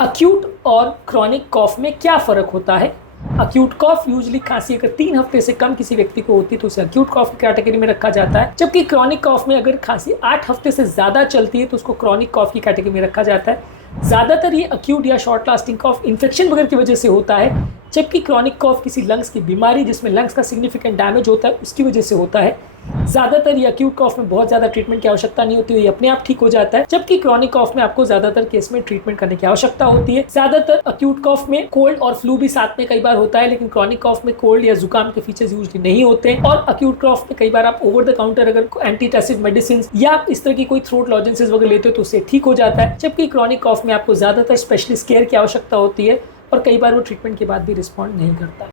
Acute और chronic कॉफ में क्या फ़र्क होता है? अक्यूट कॉफ यूजली खांसी अगर 3 हफ्ते से कम किसी व्यक्ति को होती है तो उसे अक्यूट कॉफ की कैटेगरी में रखा जाता है, जबकि क्रॉनिक कॉफ में अगर खांसी 8 हफ्ते से ज़्यादा चलती है तो उसको क्रॉनिक कॉफ की कैटेगरी में रखा जाता है। ज़्यादातर ये अक्यूट या शॉर्ट लास्टिंग कॉफ इन्फेक्शन वगैरह की वजह से होता है, जबकि क्रॉनिक कॉफ किसी लंग्स की बीमारी जिसमें लंग्स का सिग्निफिकेंट डैमेज होता है उसकी वजह से होता है। ज़्यादातर ये अक्यूट कॉफ में बहुत ज़्यादा ट्रीटमेंट की आवश्यकता नहीं होती है, ये अपने आप ठीक हो जाता है, जबकि क्रॉनिक कॉफ में आपको ज़्यादातर केस में ट्रीटमेंट करने की आवश्यकता होती है। ज़्यादातर अक्यूट कॉफ में कोल्ड और फ्लू भी साथ में कई बार होता है, लेकिन क्रॉनिक कॉफ में कोल्ड या जुकाम के फीचर्स यूजली नहीं होते हैं। और अक्यूट कॉफ में कई बार आप ओवर द काउंटर अगर एंटीटैसिड मेडिसिन या आप इस तरह की कोई थ्रोट लॉजेंसेस वगैरह लेते हो तो उससे ठीक हो जाता है, जबकि क्रॉनिक कॉफ में आपको ज़्यादातर स्पेशलिस्ट केयर की आवश्यकता होती है और कई बार वो ट्रीटमेंट के बाद भी रिस्पॉन्ड नहीं करता।